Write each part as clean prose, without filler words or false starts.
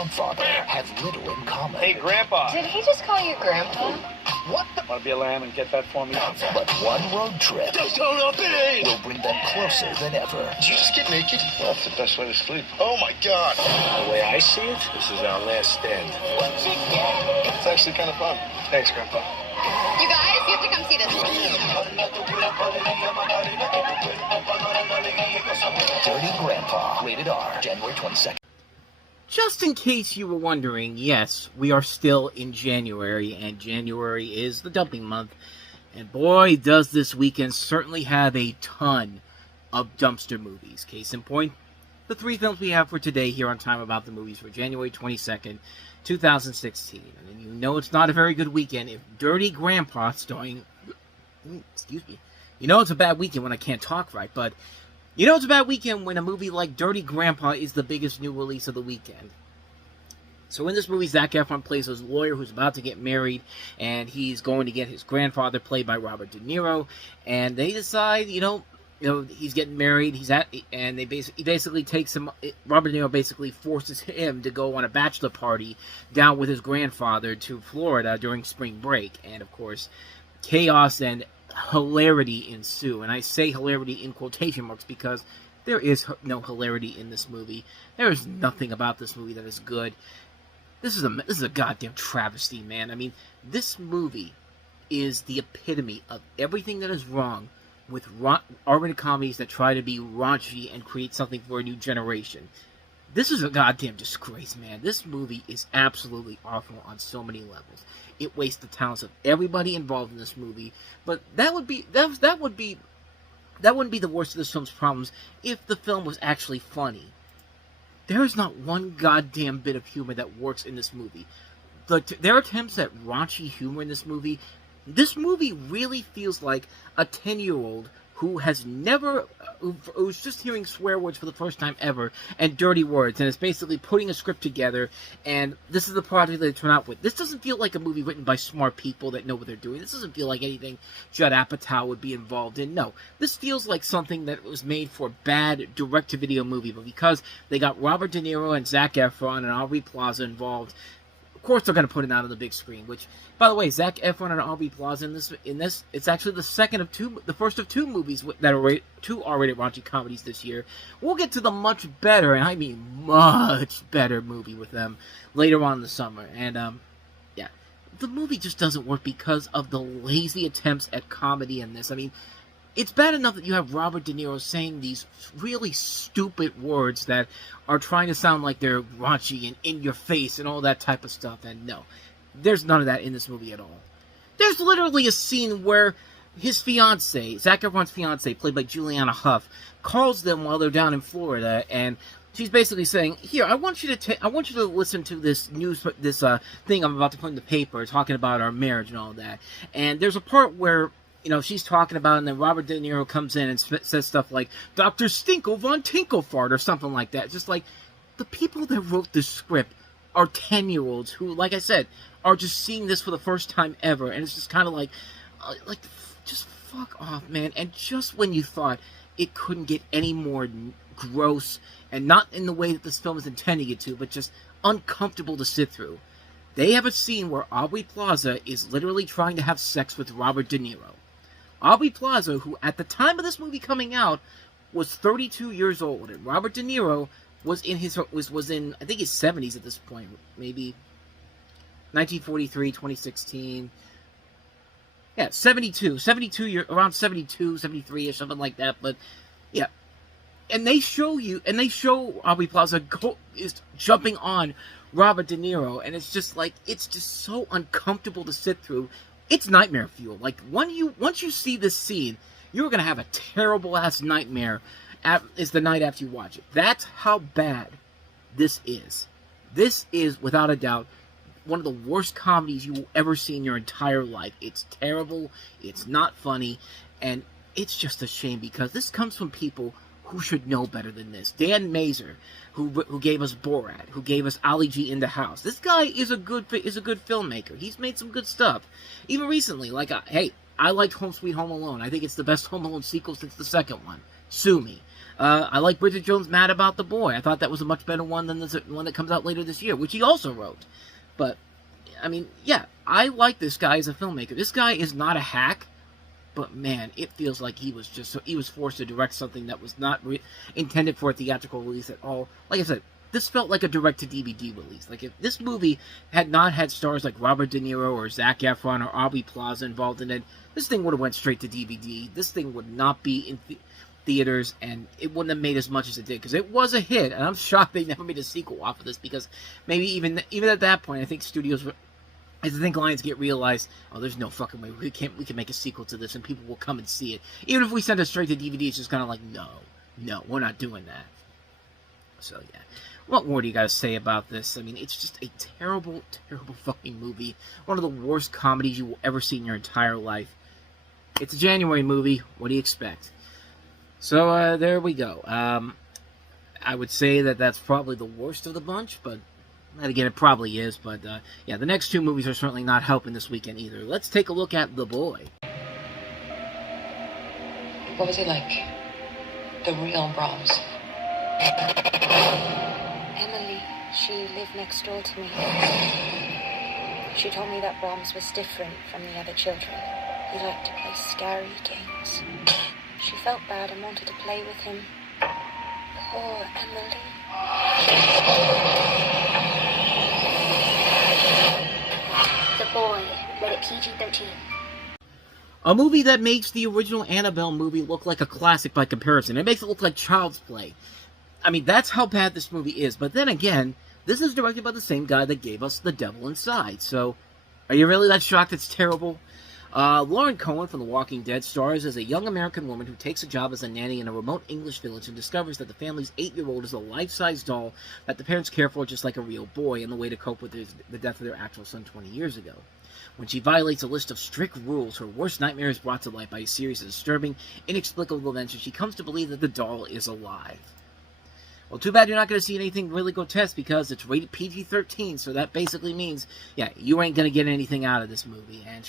grandfather have little in common. Hey, Grandpa. Did he just call you Grandpa? What the? Want to be a lamb and get that for me? But one road trip will bring them closer than ever. Did you just get naked? Well, that's the best way to sleep. Oh my God. The way I see it, this is our last stand. It's actually kind of fun. Thanks, Grandpa. You guys, you have to come see this. Dirty Grandpa, rated R, January 22nd. Just in case you were wondering, yes, we are still in January, and January is the dumping month. And boy, does this weekend certainly have a ton of dumpster movies. Case in point, the 3 films we have for today here on Time About the Movies for January 22nd, 2016. And you know it's not a very good weekend if Dirty Grandpa starring... Excuse me. You know it's a bad weekend when I can't talk right, but... You know it's a bad weekend when a movie like Dirty Grandpa is the biggest new release of the weekend. So in this movie, Zac Efron plays a lawyer who's about to get married, and he's going to get his grandfather, played by Robert De Niro, and they decide, you know, he's getting married, he basically takes him, Robert De Niro basically forces him to go on a bachelor party down with his grandfather to Florida during spring break, and of course, chaos and hilarity ensue. And I say hilarity in quotation marks because there is no hilarity in this movie. There is nothing about this movie that is good. This is a goddamn travesty, man. I mean, this movie is the epitome of everything that is wrong with R-rated comedies that try to be raunchy and create something for a new generation. This is a goddamn disgrace, man. This movie is absolutely awful on so many levels. It wastes the talents of everybody involved in this movie, but that wouldn't be the worst of this film's problems if the film was actually funny. There is not one goddamn bit of humor that works in this movie. Their attempts at raunchy humor in this movie really feels like a 10-year-old who has never, who's just hearing swear words for the first time ever, and dirty words, and is basically putting a script together, and this is the product they turn out with. This doesn't feel like a movie written by smart people that know what they're doing. This doesn't feel like anything Judd Apatow would be involved in. No, this feels like something that was made for a bad direct-to-video movie, but because they got Robert De Niro and Zac Efron and Aubrey Plaza involved, of course they're going to put it out on the big screen, which, by the way, Zac Efron and Aubrey Plaza in this, it's actually the first of 2 movies that are 2 R-rated raunchy comedies this year. We'll get to the much better, and I mean much better movie with them later on in the summer. And, yeah, the movie just doesn't work because of the lazy attempts at comedy in this. I mean, it's bad enough that you have Robert De Niro saying these really stupid words that are trying to sound like they're raunchy and in your face and all that type of stuff, and no, there's none of that in this movie at all. There's literally a scene where his fiancée, Zac Efron's fiancée, played by Juliana Hough, calls them while they're down in Florida, and she's basically saying, "Here, I want you to listen to this thing I'm about to put in the paper, talking about our marriage and all that." And there's a part where, you know, she's talking about it, and then Robert De Niro comes in and says stuff like, "Dr. Stinkle von Tinklefart," or something like that. Just like, the people that wrote this script are 10-year-olds who, like I said, are just seeing this for the first time ever, and it's just kind of like, just fuck off, man. And just when you thought it couldn't get any more gross, and not in the way that this film is intending it to, but just uncomfortable to sit through, they have a scene where Aubrey Plaza is literally trying to have sex with Robert De Niro. Aubrey Plaza, who at the time of this movie coming out was 32 years old, and Robert De Niro was in I think his 70s at this point, maybe 1943, 2016. Yeah, 72 years, around 72, 73 or something like that. But yeah, and they show Aubrey Plaza is jumping on Robert De Niro, and it's just so uncomfortable to sit through. It's nightmare fuel. Like, once you see this scene, you're going to have a terrible-ass nightmare is the night after you watch it. That's how bad this is. This is, without a doubt, one of the worst comedies you will ever see in your entire life. It's terrible, it's not funny, and it's just a shame because this comes from people who should know better than this. Dan Mazer, who gave us Borat, who gave us Ali G in the House. This guy is a good filmmaker. He's made some good stuff. Even recently, I liked Home Sweet Home Alone. I think it's the best Home Alone sequel since the second one. Sue me. I like Bridget Jones' Mad About the Boy. I thought that was a much better one than the one that comes out later this year, which he also wrote. But, I mean, yeah, I like this guy as a filmmaker. This guy is not a hack, but man, it feels like he was forced to direct something that was not intended for a theatrical release at all. Like I said, this felt like a direct-to-DVD release. Like, if this movie had not had stars like Robert De Niro or Zac Efron or Aubrey Plaza involved in it, this thing would have went straight to DVD. This thing would not be in theaters, and it wouldn't have made as much as it did, because it was a hit, and I'm shocked they never made a sequel off of this, because maybe even at that point, I think Lionsgate realized, oh, there's no fucking way we can make a sequel to this, and people will come and see it. Even if we send it straight to DVD, it's just kind of like, no, we're not doing that. So, yeah. What more do you guys say about this? I mean, it's just a terrible, terrible fucking movie. One of the worst comedies you will ever see in your entire life. It's a January movie. What do you expect? So, there we go. I would say that that's probably the worst of the bunch, but then again, it probably is. But, yeah, the next two movies are certainly not helping this weekend either. Let's take a look at The Boy. What was he like? The real Brahms. Emily, she lived next door to me. She told me that Brahms was different from the other children. He liked to play scary games. She felt bad and wanted to play with him. Poor Emily. The Boy, rated PG-13. A movie that makes the original Annabelle movie look like a classic by comparison. It makes it look like Child's Play. I mean, that's how bad this movie is. But then again, this is directed by the same guy that gave us The Devil Inside. So, are you really that shocked it's terrible? Lauren Cohen from The Walking Dead stars as a young American woman who takes a job as a nanny in a remote English village and discovers that the family's 8-year-old is a life-size doll that the parents care for just like a real boy, in the way to cope with the death of their actual son 20 years ago. When she violates a list of strict rules, her worst nightmare is brought to light by a series of disturbing, inexplicable events, and she comes to believe that the doll is alive. Well, too bad you're not going to see anything really grotesque, because it's rated PG-13, so that basically means, yeah, you ain't going to get anything out of this movie. And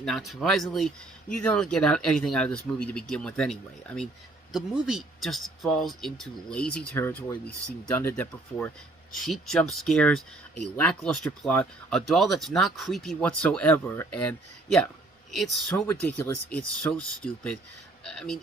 not surprisingly, you don't get anything out of this movie to begin with anyway. I mean, the movie just falls into lazy territory we've seen done to death before. Cheap jump scares, a lackluster plot, a doll that's not creepy whatsoever, and, yeah, it's so ridiculous, it's so stupid. I mean,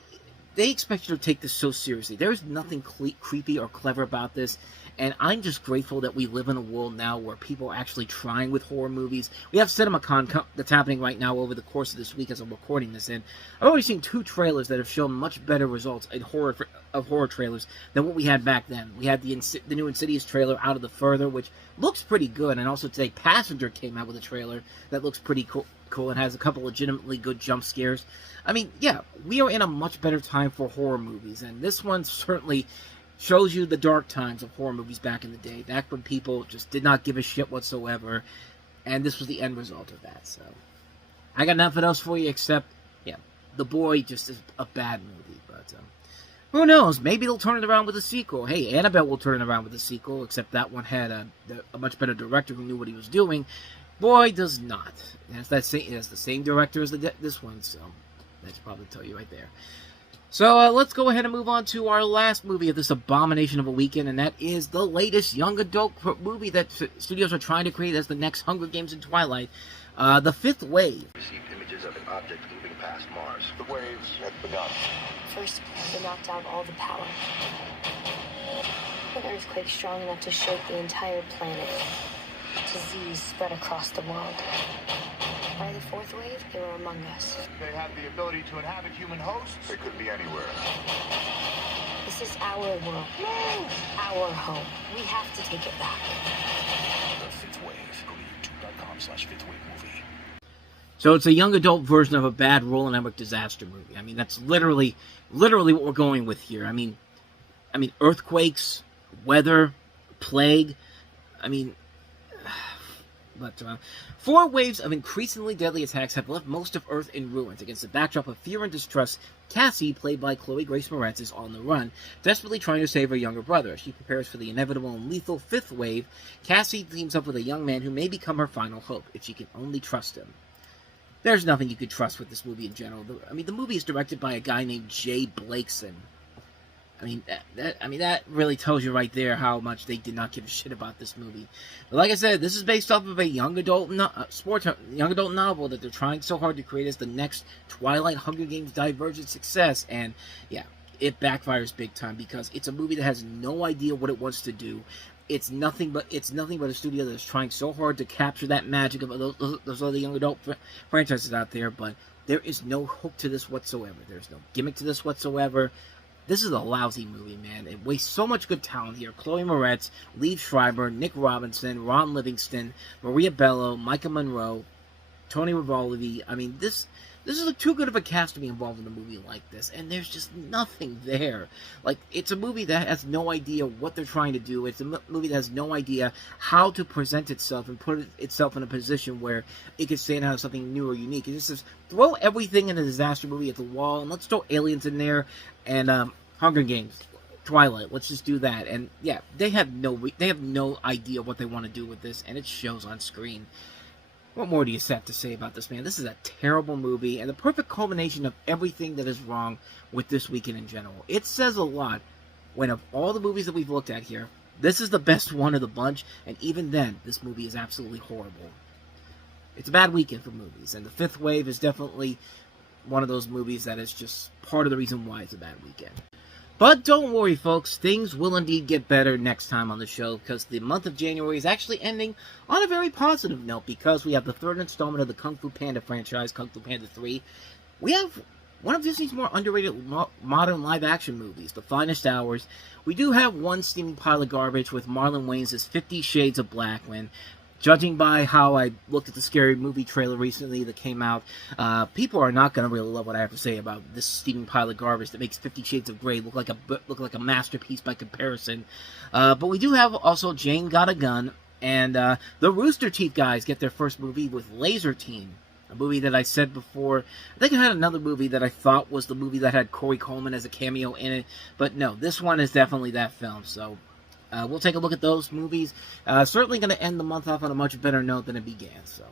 they expect you to take this so seriously. There's nothing creepy or clever about this, and I'm just grateful that we live in a world now where people are actually trying with horror movies. We have CinemaCon that's happening right now over the course of this week as I'm recording this, and I've already seen 2 trailers that have shown much better results in horror trailers than what we had back then. We had the new Insidious trailer, Out of the Further, which looks pretty good, and also today Passenger came out with a trailer that looks pretty cool and has a couple legitimately good jump scares. I mean, yeah, we are in a much better time for horror movies, and this one certainly shows you the dark times of horror movies back in the day, back when people just did not give a shit whatsoever, and this was the end result of that. So, I got nothing else for you except, yeah, The Boy just is a bad movie, but who knows, maybe they'll turn it around with a sequel. Hey, Annabelle will turn it around with a sequel, except that one had a much better director who knew what he was doing. Boy does not. It has the same director as this one, so that should probably tell you right there. So let's go ahead and move on to our last movie of this abomination of a weekend, and that is the latest young adult movie that studios are trying to create as the next Hunger Games in Twilight, The Fifth Wave. Received images of an object moving past Mars. The waves have begun. First, they knocked out all the power. An earthquake strong enough to shake the entire planet. Disease spread across the world. By the 4th wave, they were among us. They have the ability to inhabit human hosts. They could be anywhere. This is our world. No! Our home. We have to take it back. The Fifth Wave. Go to youtube.com/fifthwavemovie. So it's a young adult version of a bad Roland Emmerich disaster movie. I mean, that's literally what we're going with here. I mean, earthquakes, weather, plague. I mean, but 4 waves of increasingly deadly attacks have left most of Earth in ruins. Against the backdrop of fear and distrust, Cassie, played by Chloe Grace Moretz, is on the run, desperately trying to save her younger brother. As she prepares for the inevitable and lethal 5th wave, Cassie teams up with a young man who may become her final hope, if she can only trust him. There's nothing you could trust with this movie in general. I mean, the movie is directed by a guy named Jay Blakeson. I mean, that really tells you right there how much they did not give a shit about this movie. But like I said, this is based off of a young adult novel that they're trying so hard to create as the next Twilight Hunger Games Divergent success. And yeah, it backfires big time because it's a movie that has no idea what it wants to do. It's nothing but a studio that is trying so hard to capture that magic of those other young adult franchises out there. But there is no hook to this whatsoever. There's no gimmick to this whatsoever. This is a lousy movie, man. It wastes so much good talent here. Chloe Moretz, Liev Schreiber, Nick Robinson, Ron Livingston, Maria Bello, Micah Monroe, Tony Revolvi. I mean, this is too good of a cast to be involved in a movie like this, and there's just nothing there. Like, it's a movie that has no idea what they're trying to do. It's a movie that has no idea how to present itself and put itself in a position where it can stand out as something new or unique. It just says, throw everything in a disaster movie at the wall, and let's throw aliens in there, and Hunger Games, Twilight, let's just do that. And yeah, they have no idea what they want to do with this, and it shows on screen. What more do you have to say about this, man? This is a terrible movie, and the perfect culmination of everything that is wrong with this weekend in general. It says a lot when, of all the movies that we've looked at here, this is the best one of the bunch, and even then, this movie is absolutely horrible. It's a bad weekend for movies, and The Fifth Wave is definitely one of those movies that is just part of the reason why it's a bad weekend. But don't worry, folks, things will indeed get better next time on the show, because the month of January is actually ending on a very positive note, because we have the third installment of the Kung Fu Panda franchise, Kung Fu Panda 3. We have one of Disney's more underrated modern live-action movies, The Finest Hours. We do have one steaming pile of garbage with Marlon Wayans' 50 Shades of Black, when, judging by how I looked at the Scary Movie trailer recently that came out, people are not going to really love what I have to say about this steaming pile of garbage that makes 50 Shades of Grey look like a masterpiece by comparison. But we do have also Jane Got a Gun, and the Rooster Teeth guys get their first movie with Laser Team, a movie that I said before. I think I had another movie that I thought was the movie that had Corey Coleman as a cameo in it, but no, this one is definitely that film, so we'll take a look at those movies. Certainly going to end the month off on a much better note than it began. So,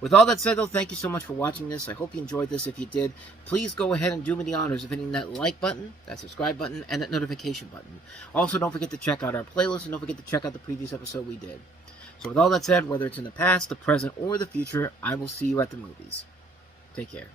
with all that said, though, thank you so much for watching this. I hope you enjoyed this. If you did, please go ahead and do me the honors of hitting that like button, that subscribe button, and that notification button. Also, don't forget to check out our playlist, and don't forget to check out the previous episode we did. So, with all that said, whether it's in the past, the present, or the future, I will see you at the movies. Take care.